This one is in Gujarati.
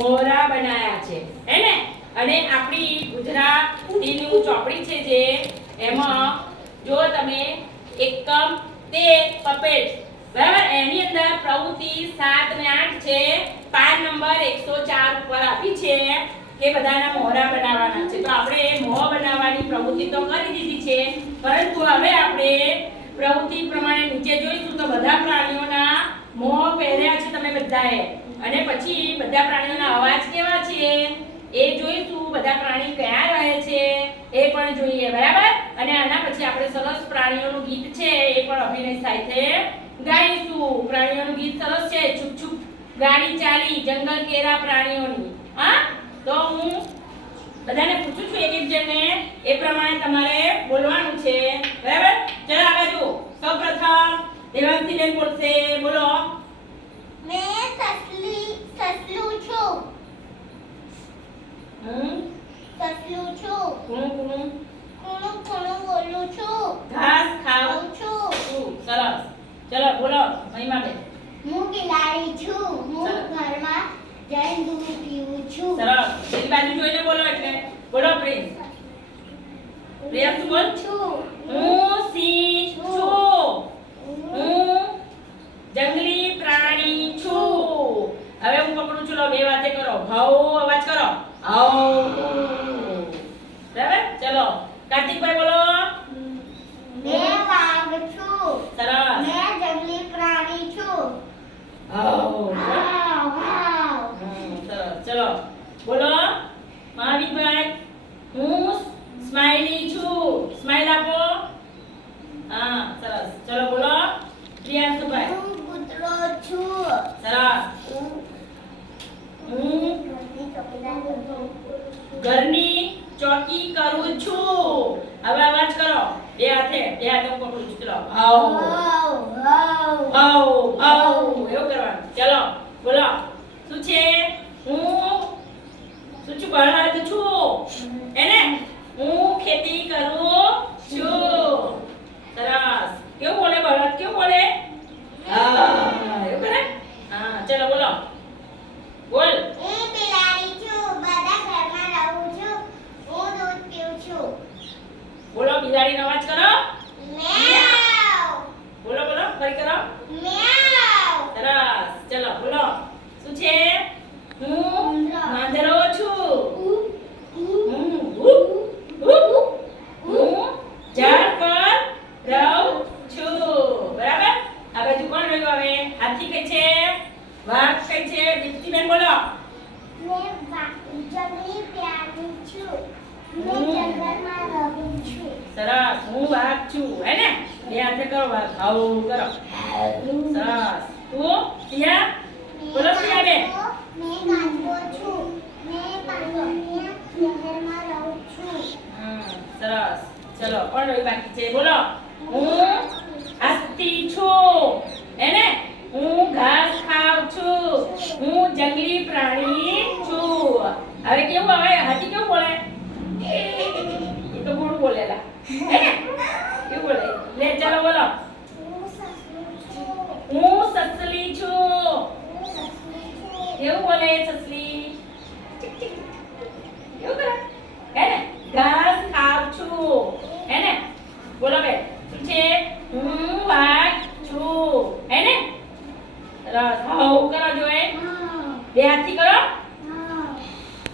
મોહરા બનાયા છે. હે ને? અને આપણી ગુજરાતીની ચોપડી છે જે, એમાં જો તમે એકમ તે પપેટ, બરાબર? એની અંદર પ્રવૃત્તિ 7 ને 8 છે, પાન નંબર 104 ઉપર આપી છે કે બધાના મોહરા બનાવવાના છે. તો આપણે મોહ બનાવવાની પ્રવૃત્તિ તો કરી દીધી છે, પરંતુ હવે આપણે પ્રવૃત્તિ પ્રમાણે નીચે જોઈશું તો બધા પ્રાણીઓના મોહ પહેર્યા છે તમે બધાએ. અને પછી બધા પ્રાણીઓના અવાજ કેવા છે? એ જોઈશું. બધા પ્રાણી કયા રહે છે? એ પણ જોઈએ, બરાબર? અને આના પછી આપણે સરસ પ્રાણીઓનું ગીત છે, એ પણ અભિનય સાથે ગાઈશું. પ્રાણીઓનું ગીત સરસ છે. છુપ છુપ. ગાડી ચાલી, જંગલ કેરા પ્રાણીઓની. હા? તો હું બધાને પૂછું છું એક એક જણને, એ પ્રમાણે તમારે બોલવાનું છે. બરાબર? ચલો, આ બાજુ. સૌપ્રથમ દેવાંશીબેન બોલશે. બોલો મેં સસલી સસલું છું હું સસલું છું. કુણું કુણું કુણું કુણું બોલું છું. ઘાસ ખાઉં ખાઉં છું. છું સરસ. ચલો બોલો મહિમાબેન હું બિલાડી છું. હું ઘરમાં જઈને દૂધ પીવું છું. સરસ. પેલી બાજુ જોઈને બોલો એટલે. બોલો પ્રિન્સ. બોલ? છું હું સિંહ છું હું જંગલી પ્રાણી છું હવે હું પકડું છું લો બે વાતે કરો. ભાવ અવાજ કરો. હાઉ બરાબર? ચલો. કાર્તિકભાઈ બોલો. મેં વાઘ છું. સરસ. મેં જંગલી પ્રાણી છું. હાઉ સરસ. ચલો. બોલો મહાવીરભાઈ હું સ્માઈલી છું સ્માઈલ આપો હા સરસ ચલો બોલો પ્રિયાંશુભાઈ હું કૂતરો છું સરસ હું હું ઘરની ચોકી કરું છું. હવે અવાજ કરો. બે હાથે બે હાથે પકડું છું ચલો આવ હાઉ હાઉ એવું કરવાનું. ચલો બોલો. શું છે? હું શું છું? બળદ છું. એને હું ખેતી કરું છું સરસ કેવું બોલે બળદ કેવું બોલે હા એવું કરે હા ચલો બોલો બોલ હું બિલાડી છું બધા ઘરમાં રહું છું હું દૂધ પીઉં છું બોલો બિલાડીનો અવાજ કરો? મેવ બોલો બોલો ફરી કરો. મેવ સરસ. ચલો બોલો. શું છે? હું વાંદરો છું. હું હું ઝાડ પર રહું છું. બરાબર? આ બાજુ કોણ રહ્યું હવે? હાથી કઈ છે વાઘ કઈ છે. દીપ્તિબેન બોલો. મેં જંગલી પ્રાણી છું. મેં જંગલમાં હું છું હે ને? બે હાથે કરો વાઘ કરો. સરસ. તું સિયા બોલો સિયાબેન બે સરસ. ચલો બાકી છે. બોલો. હું હસ્તી છું એને હું ઘાસ ખાઉં છું. હું જંગલી પ્રાણી છું. હવે કેવું હવે હાથી કેવું બોલે એ તો ઘણું બોલેલા હે ને કેવું બોલે લે ચાલો બોલો હું સસલું છું હું સસલી છું હું સસલી છું કેવું બોલે